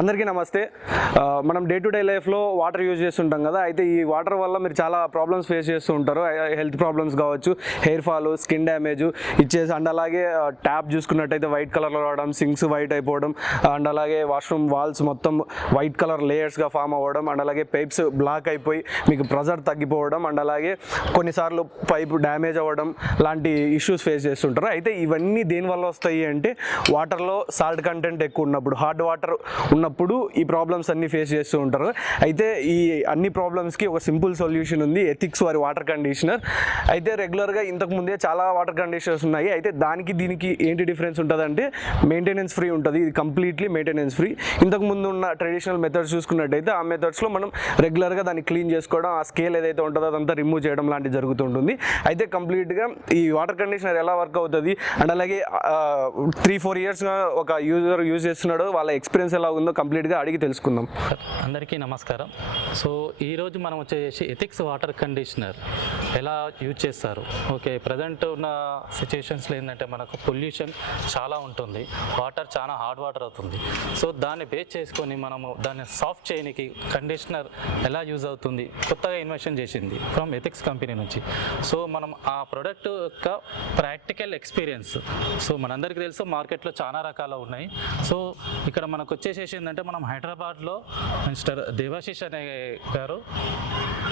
అందరికీ నమస్తే. మనం డే టు డే లైఫ్లో వాటర్ యూజ్ చేస్తుంటాం కదా. అయితే ఈ వాటర్ వల్ల మీరు చాలా ప్రాబ్లమ్స్ ఫేస్ చేస్తూ ఉంటారు. హెల్త్ ప్రాబ్లమ్స్ కావచ్చు, హెయిర్ ఫాల్, స్కిన్ డ్యామేజ్ ఇచ్చేసి అండ్ అలాగే ట్యాప్ చూసుకున్నట్టయితే వైట్ కలర్లో రావడం, సింక్స్ వైట్ అయిపోవడం అండ్ అలాగే వాష్రూమ్ వాల్స్ మొత్తం వైట్ కలర్ లేయర్స్గా ఫామ్ అవ్వడం అండ్ అలాగే పైప్స్ బ్లాక్ అయిపోయి మీకు ప్రెజర్ తగ్గిపోవడం అండ్ అలాగే కొన్నిసార్లు పైప్ డ్యామేజ్ అవ్వడం లాంటి ఇష్యూస్ ఫేస్ చేస్తుంటారు. అయితే ఇవన్నీ దేనివల్ల వస్తాయి అంటే వాటర్లో సాల్ట్ కంటెంట్ ఎక్కువ ఉన్నప్పుడు, హార్డ్ వాటర్ ఉన్నప్పుడు ఈ ప్రాబ్లమ్స్ అన్ని ఫేస్ చేస్తూ ఉంటారు. అయితే ఈ అన్ని ప్రాబ్లమ్స్కి ఒక సింపుల్ సొల్యూషన్ ఉంది, ఎథిక్స్ వారి వాటర్ కండిషనర్. అయితే రెగ్యులర్గా ఇంతకుముందే చాలా వాటర్ కండిషనర్స్ ఉన్నాయి. అయితే దానికి దీనికి ఏంటి డిఫరెన్స్ ఉంటుందంటే మెయింటెనెన్స్ ఫ్రీ ఉంటుంది, ఇది కంప్లీట్లీ మెయింటెనెన్స్ ఫ్రీ. ఇంతకుముందు ఉన్న ట్రెడిషనల్ మెథడ్స్ చూసుకున్నట్టయితే ఆ మెథడ్స్లో మనం రెగ్యులర్గా దాన్ని క్లీన్ చేసుకోవడం, ఆ స్కేల్ ఏదైతే ఉంటుందో అదంతా రిమూవ్ చేయడం లాంటివి జరుగుతుంటుంది. అయితే కంప్లీట్గా ఈ వాటర్ కండిషనర్ ఎలా వర్క్ అవుతుంది అండ్ అలాగే 3-4 ఇయర్స్గా ఒక యూజర్ యూజ్ చేస్తున్నాడు, వాళ్ళ ఎక్స్పీరియన్స్ ఎలా ఉందో కంప్లీట్గా అడిగి తెలుసుకుందాం. అందరికీ నమస్కారం. సో ఈరోజు మనం వచ్చేసి ఎథిక్స్ వాటర్ కండిషనర్ ఎలా యూజ్ చేస్తారు. ఓకే, ప్రజెంట్ ఉన్న సిచ్యుయేషన్స్లో ఏంటంటే మనకు పొల్యూషన్ చాలా ఉంటుంది, వాటర్ చాలా హార్డ్ వాటర్ అవుతుంది. సో దాన్ని బేస్ చేసుకొని మనము దాన్ని సాఫ్ట్ చేయడానికి కండిషనర్ ఎలా యూజ్ అవుతుంది కొత్తగా ఇన్వెన్షన్ చేసింది ఫ్రమ్ ఎథిక్స్ కంపెనీ నుంచి. సో మనం ఆ ప్రోడక్ట్ యొక్క ప్రాక్టికల్ ఎక్స్పీరియన్స్, సో మనందరికీ తెలుసు మార్కెట్లో చాలా రకాలు ఉన్నాయి. సో ఇక్కడ మనకు వచ్చేసేసి ఏంటంటే మనం హైదరాబాద్లో మిస్టర్ దేవాశిష్ అనే గారు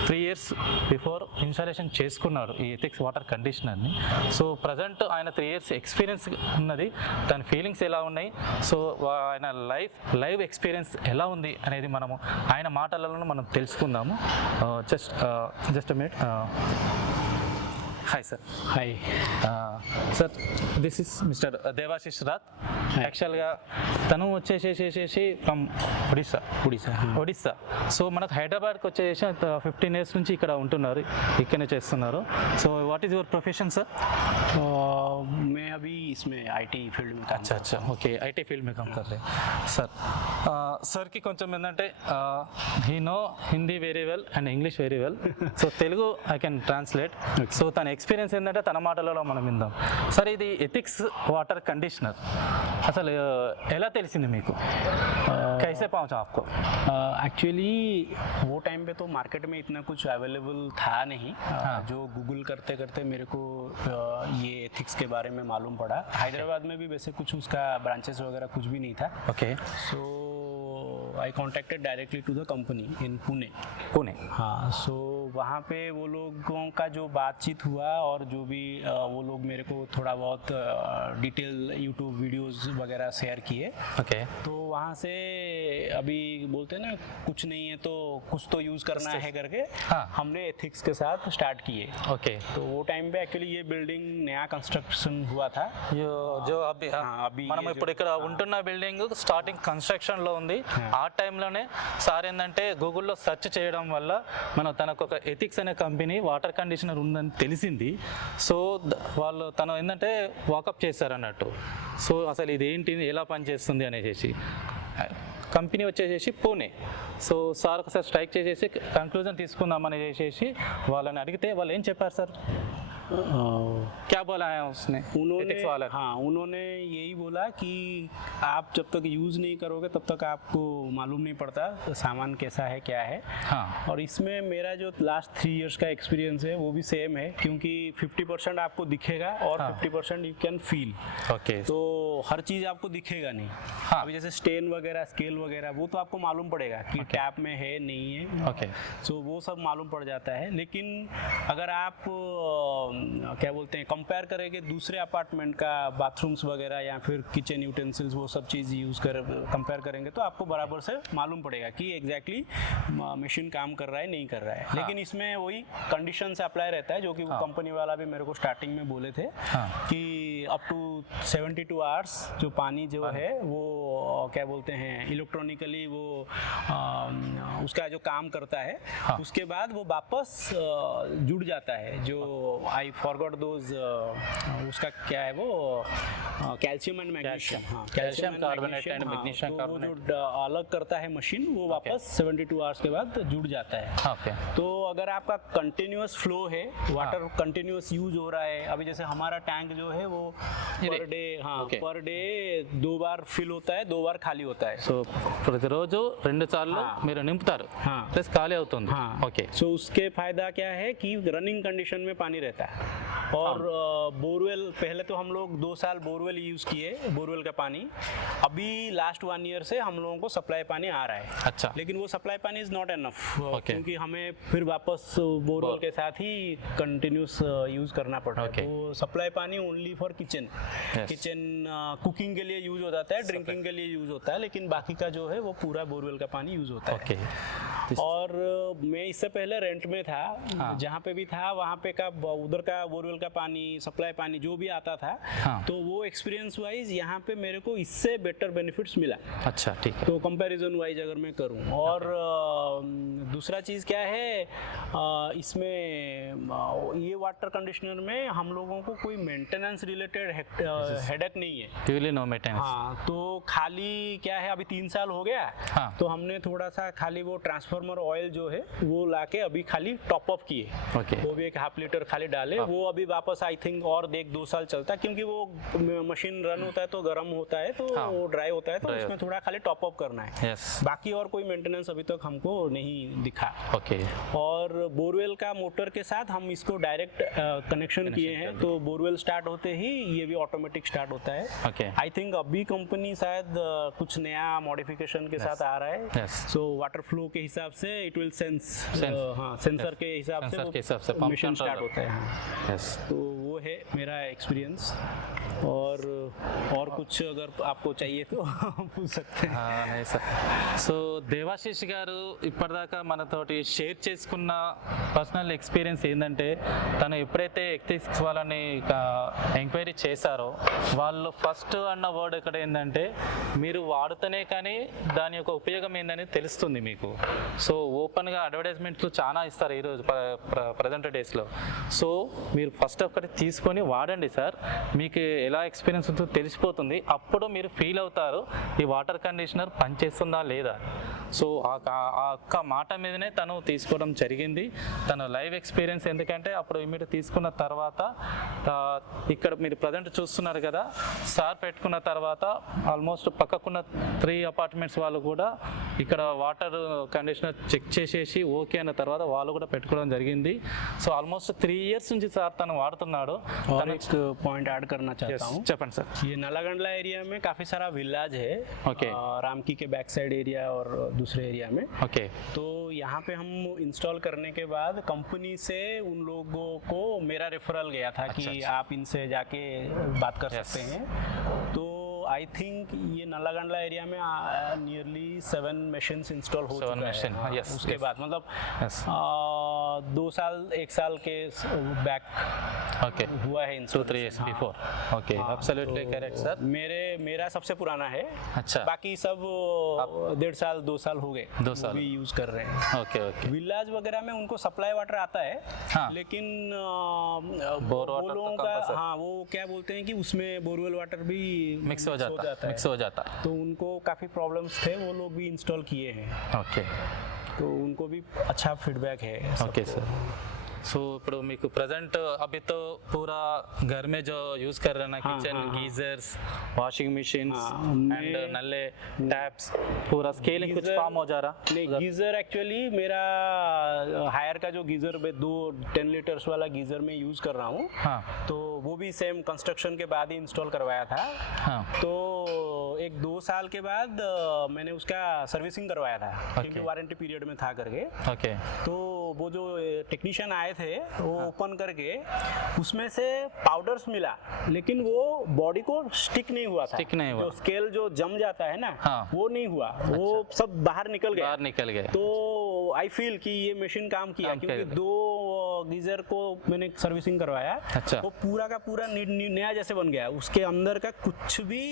3 years బిఫోర్ ఇన్స్టాలేషన్ చేసుకున్నాడు ఈ ఎథిక్స్ వాటర్ కండిషనర్ని. సో ప్రజెంట్ ఆయన 3 years ఎక్స్పీరియన్స్ ఉన్నది, దాని ఫీలింగ్స్ ఎలా ఉన్నాయి, సో ఆయన లైవ్ ఎక్స్పీరియన్స్ ఎలా ఉంది అనేది మనము ఆయన మాటలలో మనం తెలుసుకుందాము. Just minute. Hi sir. Hi sir, this is mister Debashish Rath. యాక్చువల్గా తను వచ్చేసేసేసి ఫ్రమ్ ఒడిస్సా. సో మనకు హైదరాబాద్కి వచ్చేసి 15 years నుంచి ఇక్కడ ఉంటున్నారు, ఇక్కడనే చేస్తున్నారు. So what is your profession sir? मैं अभी इसमें आईटी फील्ड में अच्छा ఓకే, ఐటీ ఫీల్డ్ में काम कर रहे సార్. సార్కి కొంచెం ఏంటంటే he no Hindi very well and English very well. So Telugu I can translate. So తన ఎక్స్పీరియన్స్ ఏంటంటే తన మాటలలో మనం విందాం. సార్, ఇది ఎథిక్స్ వాటర్ కండిషనర్ అసలు ఎలా తెలిసింది మీకు? कैसे पहुंचा आपको? एक्चुअली वो टाइम पे तो मार्केट में इतना कुछ अवेलेबल था नहीं. जो गूगल करते करते मेरे को ये एथिक्स के बारे में मालूम पड़ा. हैदराबाद में भी वैसे कुछ उसका ब्रांचेस वगैरह कुछ भी नहीं था. Okay. So I contacted directly to the company in Pune. हाँ, सो वहाँ पे वो लोगों का जो बातचीत हुआ और जो भी वो लोग मेरे को थोड़ा बहुत डिटेल यूट्यूब वीडियोस वगैरह शेयर किए. ओके. तो वहाँ से अभी बोलते हैं ना, कुछ नहीं है तो कुछ तो यूज़ करना है करके हमने एथिक्स के साथ स्टार्ट किए. ओके. तो वो टाइम पे एक्चुअली ये बिल्डिंग नया कंस्ट्रक्शन हुआ था. जो अभी మనం ఇప్పుడు ఇక్కడ ఉంటున్న బిల్డింగ్ స్టార్టింగ్ కన్స్ట్రక్షన్లో ఉంది. ఆ టైంలోనే సార్ ఏంటంటే గూగుల్లో సెర్చ్ చేయడం వల్ల తనకు ఒక ఎథిక్స్ అనే కంపెనీ వాటర్ కండిషనర్ ఉందని తెలిసింది. సో తను ఏంటంటే వాకప్ చేశారు అన్నట్టు. సో అసలు ఇది ఏంటి, ఎలా పనిచేస్తుంది అనేసి. కంపెనీ వచ్చేసేసి పూణే. సో సార్ ఒకసారి స్ట్రైక్ చేసేసి కంక్లూజన్ తీసుకుందామని చేసేసి వాళ్ళని అడిగితే వాళ్ళు ఏం చెప్పారు సార్? क्या बोला है उसने? उन्होंने यही बोला कि आप जब तक यूज़ नहीं करोगे तब तक आपको मालूम नहीं पड़ता सामान कैसा है क्या है. हाँ. और इसमें मेरा जो लास्ट 3 years का एक्सपीरियंस है वो भी सेम है, क्योंकि 50% आपको दिखेगा और 50% यू कैन फील. ओके. तो हर चीज़ आपको दिखेगा नहीं. हाँ. अभी जैसे स्टेन वगैरह, स्केल वगैरह, वो तो आपको मालूम पड़ेगा कि टैप में है नहीं है. ओके. सो वो सब मालूम पड़ जाता है. लेकिन अगर आप क्या बोलते हैं कंपेयर करेंगे दूसरे अपार्टमेंट का बाथरूम्स वगैरह या फिर किचन यूटेंसिल्स, वो सब चीज़ यूज़ कर कंपेयर करेंगे तो आपको बराबर से मालूम पड़ेगा कि एग्जैक्टली मशीन काम कर रहा है नहीं कर रहा है. लेकिन इसमें वही कंडीशन से अप्लाई रहता है, जो कि वो कंपनी वाला भी मेरे को स्टार्टिंग में बोले थे कि अप टू 72 आवर्स जो पानी जो है वो क्या बोलते हैं इलेक्ट्रॉनिकली वो उसका जो काम करता है, उसके बाद वो वापस जुड़ जाता है. जो आई आई फॉरगॉट दोज, उसका क्या है वो, कैल्शियम एंड मैग्नीशियम, हाँ कैल्शियम कार्बोनेट एंड मैग्नीशियम तो वो कार्बोनेट। जो अलग करता है मशीन, वो वापस 72 आवर्स के बाद जुड़ जाता है। ओके तो अगर आपका कंटिन्यूअस फ्लो है, वाटर कंटिन्यूअस यूज हो रहा है, अभी जैसे हमारा टैंक जो है वो पर डे, हाँ Okay. पर डे 2 बार फिल होता है, 2 बार खाली होता है। సో ప్రతిరోజు 2 సార్లు हाँ. మీరు నింపుతారు हाँ. ప్లస్ ఖాళీ అవుతుంది हाँ ఓకే सो उसके फायदा क्या है कि रनिंग कंडीशन में पानी रहता है। और बोरवेल, पहले तो हम लोग 2 साल बोरवेल यूज़ किए, बोरवेल का पानी। अभी लास्ट 1 ईयर से हम लोगों को सप्लाई पानी आ रहा है, अच्छा लेकिन वो सप्लाई पानी इज़ नॉट एनफ, Okay. क्योंकि हमें फिर वापस बोरवेल के साथ ही कंटिन्यूस यूज़ करना पड़ता है। Okay. तो सप्लाई पानी only for kitchen, Yes. Kitchen cooking के लिए यूज़ हो जाता है, ड्रिंकिंग के लिए यूज़ होता है, लेकिन बाकी का जो है वो पूरा बोरवेल का पानी यूज़ होता है। ఓకే और मैं इससे पहले रेंट में था, हाँ. जहाँ पे भी था वहाँ पे का उधर का बोरवेल का पानी, सप्लाई पानी जो भी आता था, हाँ. तो वो एक्सपीरियंस वाइज यहाँ पे मेरे को इससे बेटर बेनिफिट्स मिला। अच्छा ठीक है तो कंपैरिजन वाइज अगर मैं करूँ, और दूसरा चीज़ क्या है, इसमें ये वाटर कंडीशनर में हम लोगों को कोई मेंटेनेंस रिलेटेड हेडेक नहीं है। प्यूरली नो मेंटेनेंस हाँ, तो खाली क्या है, अभी 3 साल हो गया, हाँ. तो हमने थोड़ा सा खाली वो ट्रांसफार्मर ऑयल जो है वो लाके अभी खाली टॉप अप किए, ओके वो भी 1/2 लीटर खाली डाले, वो अभी वापस आई थिंक और 2 साल चलता है, क्योंकि वो मशीन रन होता है तो गर्म होता है, तो हाँ. वो ड्राई होता है, तो Dry उसमें थोड़ा खाली टॉप अप करना है। यस बाकी और कोई मेंटेनेंस अभी तक हमको नहीं दिखा। ओके और बोरवेल का मोटर के साथ हम इसको डायरेक्ट कनेक्शन किए हैं, तो बोरवेल स्टार्ट होते ही ये भी ऑटोमेटिक स्टार्ट होता है। ओके आई थिंक अभी कंपनी शायद कुछ नया मॉडिफिकेशन के साथ आ रहा है, यस सो वाटर फ्लो के हिसाब से इट विल सेंस, Sense. हाँ सेंसर के हिसाब Sensor से के हिसाब से pump मिशन controller. स्टार्ट होता है। हाँ। यस तो वो है मेरा एक्सपीरियंस, और कुछ अगर आपको चाहिए तो पूछ सकते हैं। Nice sir. సో దేవాశిష్ గారు ఇప్పటిదాకా మనతోటి షేర్ చేసుకున్న పర్సనల్ ఎక్స్పీరియన్స్ ఏంటంటే, తను ఎప్పుడైతే ఎథిక్స్ వాళ్ళని ఎంక్వైరీ చేశారో వాళ్ళు ఫస్ట్ అన్న వర్డ్ ఇక్కడ ఏంటంటే, మీరు వాడుతూనే కానీ దాని యొక్క ఉపయోగం ఏందని తెలుస్తుంది మీకు. సో ఓపెన్గా అడ్వర్టైజ్మెంట్లు చాలా ఇస్తారు ఈరోజు ప్రజెంట్ డేస్లో. సో మీరు ఫస్ట్ ఒకటి తీసుకొని వాడండి సార్, మీకు ఎలా ఎక్స్పీరియన్స్ ఉంటుందో తెలిసిపోతుంది. అప్పుడు మీరు ఫీల్ అవుతారు ఈ వాటర్ కండిషనర్ పనిచేస్తుందా లేదా. సో ఆ ఒక్క మాట మీదనే తను తీసుకోవడం జరిగింది, తన లైవ్ ఎక్స్పీరియన్స్. ఎందుకంటే అప్పుడు ఇమీడియట్ తీసుకున్న తర్వాత ఇక్కడ మీరు ప్రజెంట్ చూస్తున్నారు కదా, సార్ పెట్టుకున్న తర్వాత ఆల్మోస్ట్ పక్కకున్న 3 అపార్ట్మెంట్స్ వాళ్ళు కూడా ఇక్కడ వాటర్ కండిషనర్ చెక్ చేసేసి ఓకే అన్న తర్వాత వాళ్ళు కూడా పెట్టుకోవడం జరిగింది. సో ఆల్మోస్ట్ 3 ఇయర్స్ నుంచి సార్ తను వాడుతున్నాడు. और एक पॉइंट ऐड करना चाहता हूँ, చెప్పండి సార్. ये नालागंडला एरिया में काफ़ी सारा विलाज है, Okay. रामकी के बैक साइड एरिया और दूसरे एरिया में। ఓకే तो यहाँ पे हम इंस्टॉल करने के बाद कंपनी से उन लोगों को मेरा रेफरल गया था कि आप इनसे जाके बात कर Yes. सकते हैं। तो आई थिंक ये नालागंडला एरिया में नियरली 7 मशीन्स इंस्टॉल हो 7 चुका machine, है। हाँ, yes, उसके yes. बाद मतलब Yes. 2 साल 1 साल के बैक ఓకే हुआ है 2-3 years before. Okay absolutely correct sir. मेरा सबसे पुराना है, अच्छा बाकी सब 1.5 साल 2 साल हो गए, 2 साल. भी यूज कर रहे हैं। ఓకే ఓకే विलाज वगैरह में उनको सप्लाई वाटर आता है, हाँ. लेकिन बोर वाटर वो तो लोगों का, compulsory. हाँ वो क्या बोलते हैं कि उसमें बोरवेल वाटर भी मिक्स हो जाता है, मिक्स हो जाता. तो उनको काफ़ी प्रॉब्लम्स थे, वो लोग भी इंस्टॉल किए हैं, ఓకే तो उनको भी अच्छा फीडबैक है ఓకే सबको। సార్. सो ఇప్పుడు మీకు ప్రజెంట్ अभी तो पूरा घर में जो यूज कर रहे हैं ना, हाँ, किचन हाँ, हाँ. गीजर्स, वॉशिंग मशीन्स हाँ, एंड मैं- नल्ले टैप्स, पूरा स्केलिंग कुछ गीजर- फॉर्म हो जा रहा. नहीं, गीजर एक्चुअली मेरा हायर का जो गीजर में 2 10 लीटर्स वाला गीजर में यूज़ कर रहा हूँ, हाँ तो वो भी सेम कंस्ट्रक्शन के बाद ही इंस्टॉल करवाया था। हाँ तो 1-2 साल के बाद मैंने उसका सर्विसिंग करवाया था, क्योंकि वारंटी पीरियड में था करके। ओके तो वो जो टेक्नीशियन आए थे वो ओपन करके उसमें से पाउडर्स मिला, लेकिन वो बॉडी को स्टिक नहीं हुआ था, Stick नहीं हुआ. जो स्केल जो जम जाता है ना, हाँ. वो नहीं हुआ, वो सब बाहर निकल गया। बाहर निकल गए. तो आई फील कि ये मशीन काम किया, काम क्योंकि किया। 2 गीजर को मैंने सर्विसिंग करवाया, अच्छा। वो पूरा का पूरा नया जैसे बन गया। उसके अंदर का कुछ भी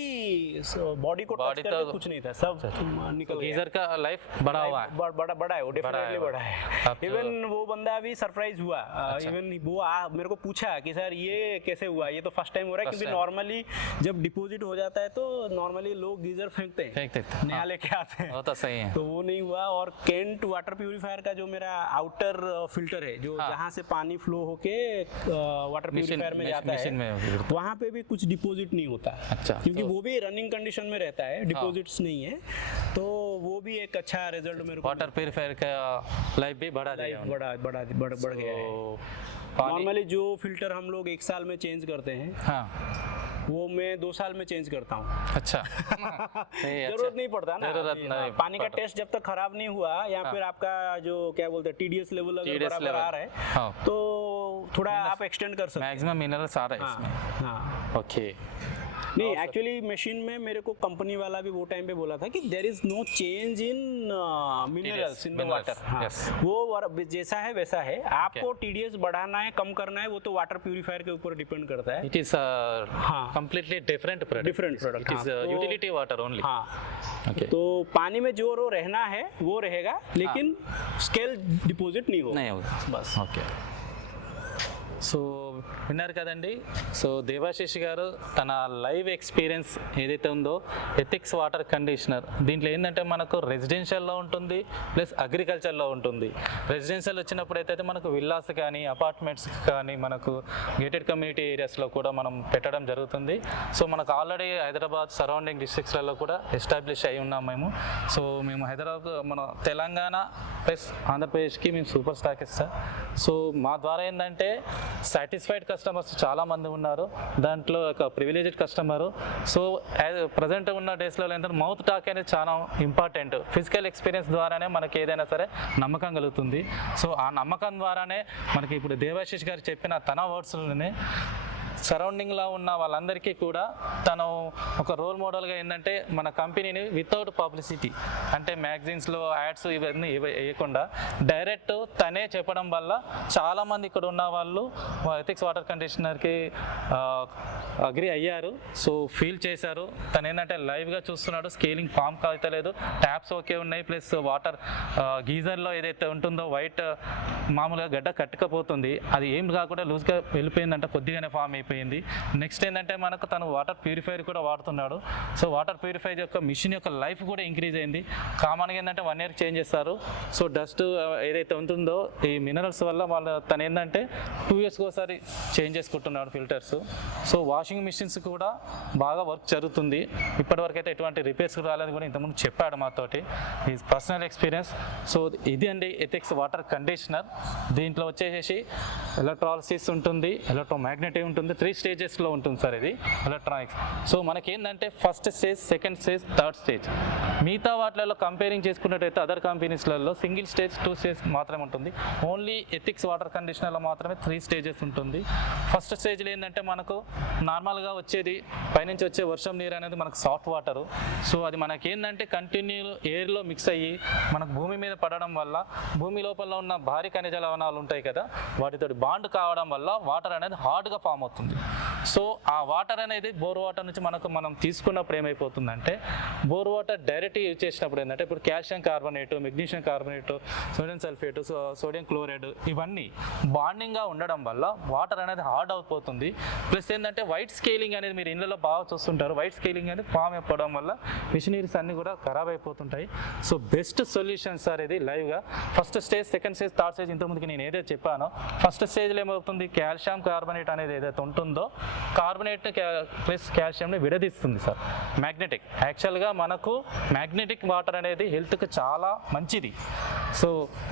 बॉडी को टच करके तो- कुछ नहीं था, सब निकल गया। गीजर का लाइफ बढ़ा हुआ है। बड़ा है वो, डेफिनेटली बड़ा है। अब तो- इवन वो बंदा भी सरप्राइज हुआ, इवन वो मेरे को पूछा कि सर ये कैसे हुआ, ये तो फर्स्ट टाइम हो रहा है, First क्योंकि time। नॉर्मली जब डिपॉजिट हो जाता है तो नॉर्मली लोग गीजर फेंकते हैं, फेंक देते हैं। नया हाँ, लेके आते हैं। वो तो सही है। तो वो नहीं हुआ। और केंट वाटर प्यूरिफायर का जो मेरा आउटर फिल्टर है, जो हाँ। जहाँ से पानी फ्लो होके वाटर प्यूरिफायर में जाता मशीन में है, वहाँ पे भी कुछ डिपॉजिट नहीं होता, अच्छा, क्योंकि तो- वो भी रनिंग कंडीशन में रहता है, डिपॉजिट्स नहीं है। तो वो भी एक अच्छा रिजल्ट मेरे को वाटर प्यूरिफायर का लाइफ भी बढ़ा दिया लाइफ बढ़ गया है। तो पानी- नॉर्मली जो फिल्टर हम लोग 1 साल में चेंज करते हैं, हाँ, वो मैं 2 साल में चेंज करता हूँ। अच्छा। नहीं, अच्छा। जरूरत नहीं पड़ता ना, जरूरत हाँ, नहीं पानी का पड़ता। टेस्ट जब तक खराब नहीं हुआ, या फिर आपका जो क्या बोलते हैं TDS लेवल अगर TDS बराबर आ रहा लेवल, है, हाँ। तो थोड़ा आप एक्सटेंड कर सकते हैं। मैक्सिमम मिनरल्स आ रहा है इसमें। हाँ, हाँ। ओके। नहीं, एक्चुअली मशीन में मेरे को कंपनी वाला भी वो टाइम पे बोला था कि there is no change in minerals in the minerals, water. yes। वो जैसा है वैसा है। आपको TDS बढ़ाना है, कम करना है, वो तो वाटर प्यूरिफायर के ऊपर डिपेंड करता है। It is a हाँ। completely different product. Different product, It is हाँ, तो- utility water only. हाँ, Okay. तो पानी में जो रो रहना है वो रहेगा, लेकिन स्केल डिपॉजिट नहीं होगा। नहीं होगा बस। ఓకే సో విన్నారు కదండి. సో దేవాశిష్ గారు తన లైవ్ ఎక్స్పీరియన్స్ ఏదైతే ఉందో ఎథిక్స్ వాటర్ కండిషనర్, దీంట్లో ఏంటంటే మనకు రెసిడెన్షియల్లో ఉంటుంది ప్లస్ అగ్రికల్చర్లో ఉంటుంది. రెసిడెన్షియల్ వచ్చినప్పుడు అయితే మనకు విల్లాస్ కానీ అపార్ట్మెంట్స్ కానీ మనకు గేటెడ్ కమ్యూనిటీ ఏరియాస్లో కూడా మనం పెట్టడం జరుగుతుంది. సో మనకు ఆల్రెడీ హైదరాబాద్ సరౌండింగ్ డిస్ట్రిక్ట్స్లలో కూడా ఎస్టాబ్లిష్ అయి ఉన్నాం మేము. సో మేము హైదరాబాద్ మన తెలంగాణ ప్లస్ ఆంధ్రప్రదేశ్కి మేము సూపర్ స్టాక్ ఇస్తాం. సో మా ద్వారా ఏంటంటే సాటిస్ఫైడ్ కస్టమర్స్ చాలామంది ఉన్నారు, దాంట్లో ఒక ప్రివిలేజ్డ్ కస్టమరు. సో ప్రజెంట్ ఉన్న డేస్లో ఏంటంటే మౌత్ టాక్ అనేది చాలా ఇంపార్టెంట్. ఫిజికల్ ఎక్స్పీరియన్స్ ద్వారానే మనకి ఏదైనా సరే నమ్మకం కలుగుతుంది. సో ఆ నమ్మకం ద్వారానే మనకి ఇప్పుడు దేవాశిష్ గారు చెప్పిన తన వర్డ్స్లోనే సరౌండింగ్లో ఉన్న వాళ్ళందరికీ కూడా తను ఒక రోల్ మోడల్గా ఏంటంటే మన కంపెనీని వితౌట్ పబ్లిసిటీ, అంటే మ్యాగజైన్స్లో యాడ్స్ ఇవన్నీ వేయకుండా డైరెక్ట్ తనే చెప్పడం వల్ల చాలామంది ఇక్కడ ఉన్న వాళ్ళు ఎథిక్స్ వాటర్ కండిషనర్కి అగ్రి అయ్యారు. సో ఫీల్ చేశారు. తను ఏంటంటే లైవ్గా చూస్తున్నాడు, స్కేలింగ్ ఫామ్ కావట్లేదు, ట్యాప్స్ ఓకే ఉన్నాయి, ప్లస్ వాటర్ గీజర్లో ఏదైతే ఉంటుందో వైట్ మామూలుగా గడ్డ కట్టుకపోతుంది, అది ఏం కాకుండా లూజ్గా వెళ్ళిపోయిందంటే కొద్దిగానే ఫామ్ అయిపోయింది. నెక్స్ట్ ఏంటంటే మనకు తను వాటర్ ప్యూరిఫైర్ కూడా వాడుతున్నాడు. సో వాటర్ ప్యూరిఫైర్ యొక్క మిషన్ యొక్క లైఫ్ కూడా ఇంక్రీజ్ అయింది. కామన్గా ఏంటంటే 1 year చేంజ్ చేస్తారు. సో డస్ట్ ఏదైతే ఉంటుందో ఈ మినరల్స్ వల్ల తను ఏంటంటే 2 years ఒకసారి చేంజ్ చేసుకుంటున్నాడు ఫిల్టర్స్. సో వాషింగ్ మిషన్స్ కూడా బాగా వర్క్ జరుగుతుంది. ఇప్పటివరకు అయితే ఎటువంటి రిపేర్స్ రాలేదు కూడా ఇంతకుముందు చెప్పాడు మాతోటి, ఈ పర్సనల్ ఎక్స్పీరియన్స్. సో ఇది అండి ఎథిక్స్ వాటర్ కండిషనర్. దీంట్లో వచ్చేసి ఎలక్ట్రాలిసిస్ ఉంటుంది, ఎలక్ట్రోమాగ్నెటిక్ ఉంటుంది, 3 స్టేజెస్లో ఉంటుంది సార్ ఇది ఎలక్ట్రానిక్స్. సో మనకేంటంటే first stage, second stage, third stage. మిగతా వాటిలలో కంపేరింగ్ చేసుకున్నట్టయితే అదర్ కంపెనీస్లలో సింగిల్ స్టేజ్, 2 స్టేజ్ మాత్రమే ఉంటుంది. ఓన్లీ ఎథిక్స్ వాటర్ కండిషనర్లో మాత్రమే 3 స్టేజెస్ ఉంటుంది. ఫస్ట్ స్టేజ్లో ఏంటంటే మనకు నార్మల్గా వచ్చేది పైనుంచి వచ్చే వర్షం నీరు అనేది మనకు సాఫ్ట్ వాటరు. సో అది మనకేంటంటే కంటిన్యూ ఎయిర్లో మిక్స్ అయ్యి మనకు భూమి మీద పడడం వల్ల భూమి లోపల ఉన్న భారీ ఖనిజ లవణాలు ఉంటాయి కదా, వాటితో బాండ్ కావడం వల్ల వాటర్ అనేది హార్డ్గా ఫామ్ అవుతుంది. సో ఆ వాటర్ అనేది బోర్ వాటర్ నుంచి మనం తీసుకున్నప్పుడు ఏమైపోతుందంటే, బోర్ వాటర్ డైరెక్ట్ యూజ్ చేసినప్పుడు ఏంటంటే ఇప్పుడు calcium carbonate, magnesium carbonate, sodium sulphate, sodium chloride ఇవన్నీ బాండింగ్గా ఉండడం వల్ల వాటర్ అనేది హార్డ్ అయిపోతుంది. ప్లస్ ఏంటంటే వైట్ స్కేలింగ్ అనేది మీరు ఇళ్ళలో బాగా చూస్తుంటారు, వైట్ స్కేలింగ్ అనేది ఫామ్ అయిపోవడం వల్ల మిషనరీస్ అన్నీ కూడా ఖరాబ్ అయిపోతుంటాయి. సో బెస్ట్ సొల్యూషన్ సార్ ఇది లైవ్గా. First stage, second stage, third stage ఇంతకుముందుకి నేను ఏదైతే చెప్పానో, ఫస్ట్ స్టేజ్లో ఏమవుతుంది, కాల్షియం కార్బోనేట్ అనేది ఏదైతే ఉంటుందో కార్బోనేట్ ప్లస్ కాల్షియంని విడదీస్తుంది సార్. మ్యాగ్నెటిక్, యాక్చువల్గా మనకు మ్యాగ్నెటిక్ వాటర్ అనేది హెల్త్కి చాలా మంచిది. సో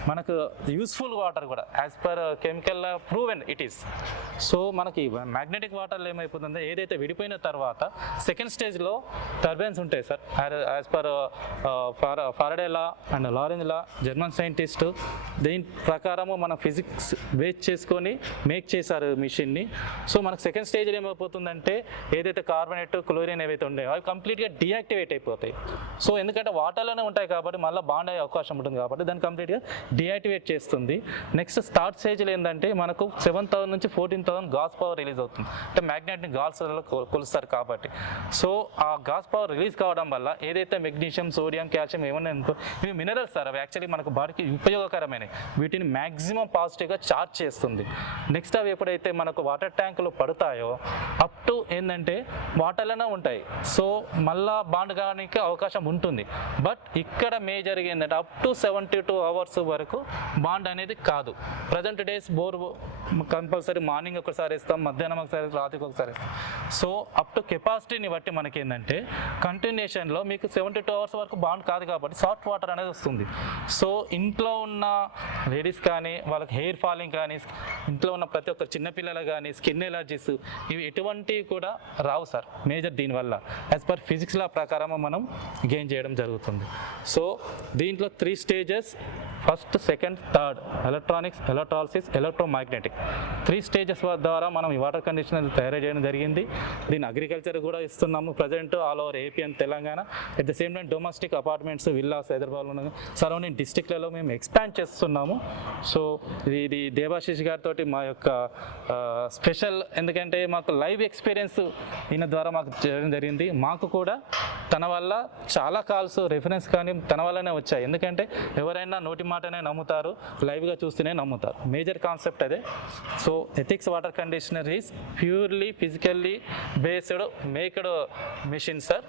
మనకు యూస్ఫుల్ వాటర్ కూడా as per chemical proven it is. So మనకి మ్యాగ్నెటిక్ వాటర్లో ఏమైపోతుందో ఏదైతే విడిపోయిన తర్వాత సెకండ్ స్టేజ్లో టర్బైన్స్ ఉంటాయి sir. As per Faraday law and Lorenz law, German scientist, దీని ప్రకారము మన ఫిజిక్స్ బేస్ చేసుకొని మేక్ చేశారు మిషన్ని. సో మనకు సెకండ్ స్టేజ్లో నీరు ఏమైపోతుందంటే ఏదైతే కార్బోనేట్ క్లోరిన్ ఏవైతే ఉన్నాయో అవి కంప్లీట్గా డీయాక్టివేట్ అయిపోతాయి. సో ఎందుకంటే వాటర్లోనే ఉంటాయి కాబట్టి మళ్ళీ బాండ్ అయ్యే అవకాశం ఉంటుంది కాబట్టి దాన్ని కంప్లీట్గా డీయాక్టివేట్ చేస్తుంది. నెక్స్ట్ స్టార్ట్ స్టేజ్లో ఏంటంటే మనకు 7,000 నుంచి 14,000 గాస్ పవర్ రిలీజ్ అవుతుంది. అంటే మ్యాగ్నెట్ని గాల్స్లో కొలుస్తారు కాబట్టి. సో ఆ గాస్ పవర్ రిలీజ్ కావడం వల్ల ఏదైతే మెగ్నీషియం, సోడియం, కాల్షియం ఏమన్నా అనుకో ఇవి మినరల్స్ సార్, అవి యాక్చువల్లీ మనకు బాడీకి ఉపయోగకరమైనవి. వీటిని మ్యాక్సిమం పాజిటివ్గా చార్జ్ చేస్తుంది. నెక్స్ట్ అవి ఎప్పుడైతే మనకు వాటర్ ట్యాంకులో పడతాయో అప్ టు ఏంటంటే వాటర్లోనే ఉంటాయి. సో మళ్ళా బాండ్ కావడానికి అవకాశం ఉంటుంది. బట్ ఇక్కడ మేజర్ ఏంటంటే అప్ టు 72 అవర్స్ వరకు బాండ్ అనేది కాదు. Present days bore compulsory morning ఒకసారి వేస్తాం, మధ్యాహ్నం ఒకసారి, రాత్రికి ఒకసారి వేస్తాం. సో అప్ టు కెపాసిటీని బట్టి మనకి ఏంటంటే కంటిన్యూషన్లో మీకు 72 అవర్స్ వరకు బాండ్ కాదు కాబట్టి సాఫ్ట్ వాటర్ అనేది వస్తుంది. సో ఇంట్లో ఉన్న లేడీస్ కానీ వాళ్ళకి హెయిర్ ఫాలింగ్ కానీ, ఇంట్లో ఉన్న ప్రతి ఒక్క చిన్నపిల్లలు కానీ స్కిన్ ఎలర్జీస్ ఇవి ఎటువంటివి కూడా రావు సార్ మేజర్ దీనివల్ల. యాజ్ పర్ ఫిజిక్స్ లా ప్రకారం మనం గెయిన్ చేయడం జరుగుతుంది. సో దీంట్లో 3 stages, first, second, third electronics, electrolysis, electromagnetic 3 stages ద్వారా మనం ఈ వాటర్ కండిషనర్ తయారు చేయడం జరిగింది. దీన్ని అగ్రికల్చర్ కూడా ఇస్తున్నాము present all over AP and Telangana. At the same time domestic apartments, villas హైదరాబాద్లో సరౌండింగ్ డిస్ట్రిక్ట్లలో మేము ఎక్స్పాండ్ చేస్తున్నాము. సో ఇది దేవాశిష్ గారితో మా యొక్క స్పెషల్, ఎందుకంటే మాకు లైవ్ ఎక్స్పీరియన్స్ ఈయన ద్వారా మాకు చేయడం జరిగింది. మాకు కూడా తన వల్ల చాలా కాల్స్ రెఫరెన్స్ కానీ తన వల్లనే వచ్చాయి. ఎందుకంటే ఎవరైనా నోటి మాటనే నమ్ముతారు, లైవ్గా చూస్తేనే నమ్ముతారు. మేజర్ కాన్సెప్ట్ అదే. So Ethics water conditioner is purely physically based maked machine sir.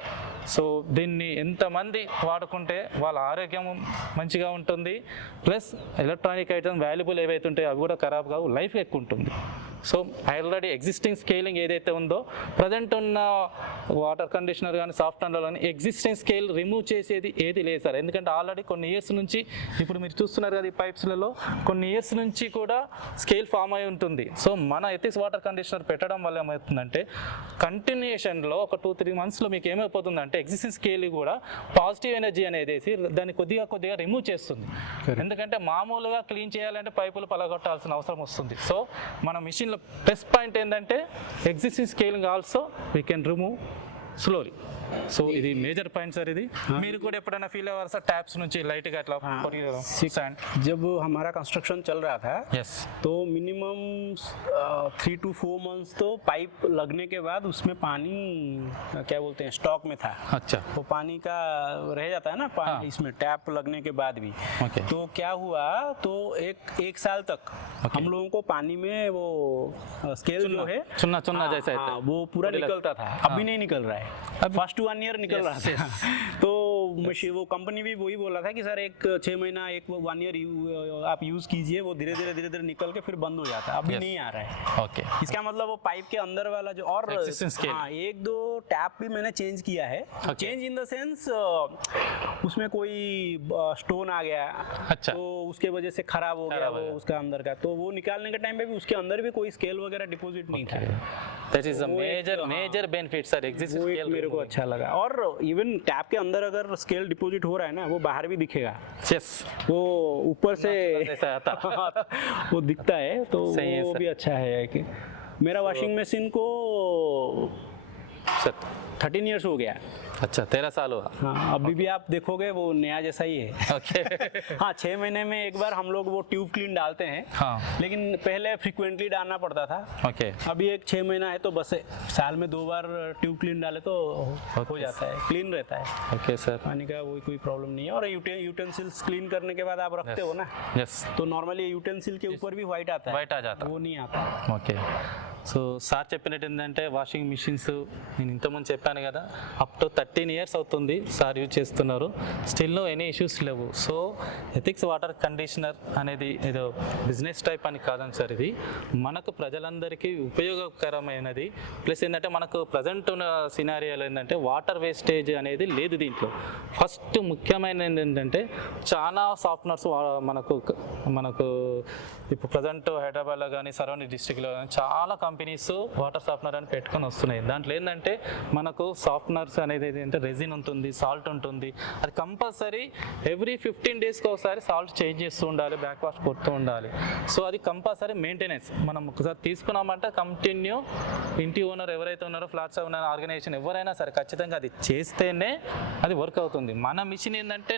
So దీన్ని ఎంతమంది వాడుకుంటే వాళ్ళ ఆరోగ్యం మంచిగా ఉంటుంది, ప్లస్ ఎలక్ట్రానిక్ ఐటమ్ వాల్యుబుల్ ఏవైతే ఉంటాయో అవి కూడా ఖరాబ్ కావు, లైఫ్ ఎక్కువ ఉంటుంది. సో ఆల్రెడీ ఎగ్జిస్టింగ్ స్కేలింగ్ ఏదైతే ఉందో ప్రజెంట్ ఉన్న వాటర్ కండిషనర్ కానీ సాఫ్ట్ అండర్లో కానీ ఎగ్జిస్టింగ్ స్కేల్ రిమూవ్ చేసేది ఏది లేదు సార్. ఎందుకంటే ఆల్రెడీ కొన్ని ఇయర్స్ నుంచి ఇప్పుడు మీరు చూస్తున్నారు కదా ఈ పైప్స్లలో కొన్ని ఇయర్స్ నుంచి కూడా స్కేల్ ఫామ్ అయి ఉంటుంది. సో మన ఎథిక్స్ వాటర్ కండిషనర్ పెట్టడం వల్ల ఏమవుతుందంటే కంటిన్యూషన్లో ఒక 2-3 మంత్స్లో మీకు ఏమైపోతుందంటే ఎగ్జిస్టింగ్ స్కేల్ కూడా పాజిటివ్ ఎనర్జీ అనేది వేసి దాన్ని కొద్దిగా రిమూవ్ చేస్తుంది. ఎందుకంటే మామూలుగా క్లీన్ చేయాలంటే పైపులు పలగొట్టాల్సిన అవసరం వస్తుంది. సో మన మిషన్లో ప్లస్ పాయింట్ ఏంటంటే existing scaling also we can remove slowly. So ఇది మేజర్ పాయింట్ సార్. ఇది మీరు కూడా ఎప్పుడైనా ఫీల్ అవ్వాలి సార్ ట్యాప్స్ నుంచి లైట్గా అట్లా जब हमारा कंस्ट्रक्शन चल रहा था तो मिनिमम 3 to 4 मंथ्स तो पाइप लगने के बाद उसमें पानी क्या बोलते हैं स्टॉक में था. अच्छा, वो पानी का रह जाता है ना पानी. हाँ. इसमें टैप लगने के बाद भी. okay. तो क्या हुआ तो एक साल तक हम लोगों को पानी में वो स्केल जो है चुना जैसा है वो पूरा निकलता था. अभी नहीं निकल रहा है. फर्स्ट 1 ईयर निकल रहा था. तो वो कंपनी भी वही बोला था कि सर 6 महीना 1 ईयर आप यूज कीजिए, वो धीरे धीरे निकल के फिर बंद हो जाता है. अभी नहीं आ रहा है. ओके, इसका मतलब वो पाइप के अंदर वाला जो और 1-2 टैप भी मैंने चेंज किया है. चेंज इन द सेंस उसमें कोई स्टोन आ गया. अच्छा, तो उसके वजह से खराब हो गया वो उसका अंदर का. तो वो निकालने के टाइम पे भी उसके अंदर भी कोई स्केल वगैरह डिपॉजिट नहीं था. That is a major benefit sir existing scale. मेरे को अच्छा लगा. और इवन टैप के अंदर अगर स्केल डिपॉजिट हो रहा है ना वो बाहर भी दिखेगा. यस, वो ऊपर से ऐसा आता वो दिखता है. तो वो भी अच्छा है कि मेरा वॉशिंग मशीन को 13 ईयर्स हो गया. अच्छा, 13 साल हुआ. हाँ, अभी भी आप देखोगे वो नया जैसा ही है. ओके. हाँ, 6 महीने में एक बार हम लोग वो ट्यूब क्लीन डालते हैं. हाँ, लेकिन पहले फ्रिक्वेंटली डालना पड़ता था. ओके. अभी 6 महीना है तो बस साल में 2 बार ट्यूब क्लीन डाले तो हो जाता है, क्लीन रहता है. ओके सर, पानी का कोई प्रॉब्लम नहीं है. और यूटेंसिल्स क्लीन करने के बाद आप रखते हो ना. यस, तो नॉर्मली यूटेंसिल के ऊपर भी वाइट आता है. वाइट आ जाता, वो नहीं आता. ఓకే. సో సార్ చెప్పినట్టు ఏంటంటే వాషింగ్ మిషన్స్ నేను ఇంతకుముందు చెప్పాను కదా అప్ టు 13 ఇయర్స్ అవుతుంది సార్ యూజ్ చేస్తున్నారు, స్టిల్ ఎనీ ఇష్యూస్ లేవు. సో ఎథిక్స్ వాటర్ కండిషనర్ అనేది ఏదో బిజినెస్ టైప్ అని కాదని సార్, ఇది మనకు ప్రజలందరికీ ఉపయోగకరమైనది. ప్లస్ ఏంటంటే మనకు ప్రజెంట్ ఉన్న సినారియోలో ఏంటంటే వాటర్ వేస్టేజ్ అనేది లేదు దీంట్లో. ఫస్ట్ ముఖ్యమైనది ఏంటంటే చాలా సాఫ్ట్నర్స్ మనకు ఇప్పుడు ప్రజెంట్ హైదరాబాద్లో కానీ సరౌండింగ్ డిస్ట్రిక్ట్లో కానీ చాలా కంపెనీస్ వాటర్ సాఫ్ట్నర్ అని పెట్టుకొని వస్తున్నాయి. దాంట్లో ఏంటంటే మనకు సాఫ్ట్నర్స్ అనేది ఏంటంటే రెజిన్ ఉంటుంది, సాల్ట్ ఉంటుంది. అది కంపల్సరీ ఎవ్రీ 15 డేస్కి ఒకసారి సాల్ట్ చేంజ్ చేస్తూ ఉండాలి, బ్యాక్ వాష్ కొడుతూ ఉండాలి. సో అది కంపల్సరీ మెయింటెనెన్స్. మనం ఒకసారి తీసుకున్నామంటే కంటిన్యూ ఇంటి ఓనర్ ఎవరైతే ఉన్నారో, ఫ్లాట్స్ ఓనర్, ఆర్గనైజేషన్ ఎవరైనా సరే ఖచ్చితంగా అది చేస్తేనే అది వర్క్ అవుతుంది. మన మిషన్ ఏంటంటే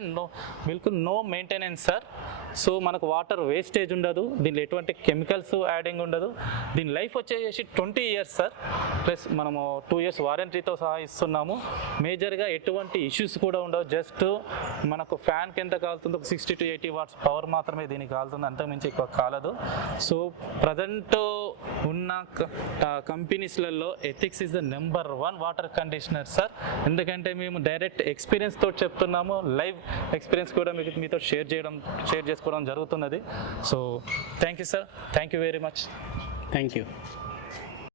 బిల్కుల్ నో మెయింటెనెన్స్ సార్. సో మనకు వాటర్ వేస్టేజ్ ఉండదు, దీనిలో ఎటువంటి కెమికల్స్ యాడింగ్ ఉండదు. దీని లైఫ్ వచ్చేసి 20 ఇయర్స్ సార్. ప్లస్ మనము 2 ఇయర్స్ వారంటీతో సహా ఇస్తున్నాము. మేజర్గా ఎటువంటి ఇష్యూస్ కూడా ఉండవు. జస్ట్ మనకు ఫ్యాన్కి ఎంత కాలుతుందో 60 to 80 వాట్స్ పవర్ మాత్రమే దీనికి కాలుతుంది, అంతకుమించి ఎక్కువ కాలదు. సో ప్రజెంట్ ఉన్న కంపెనీస్లలో Ethics is the number 1 water conditioner sir. ఎందుకంటే మేము డైరెక్ట్ ఎక్స్పీరియన్స్ తోటి చెప్తున్నాము, లైవ్ ఎక్స్పీరియన్స్ కూడా మీతో షేర్ చేసుకోవడం జరుగుతున్నది. So thank you sir, thank you very much. Thank you.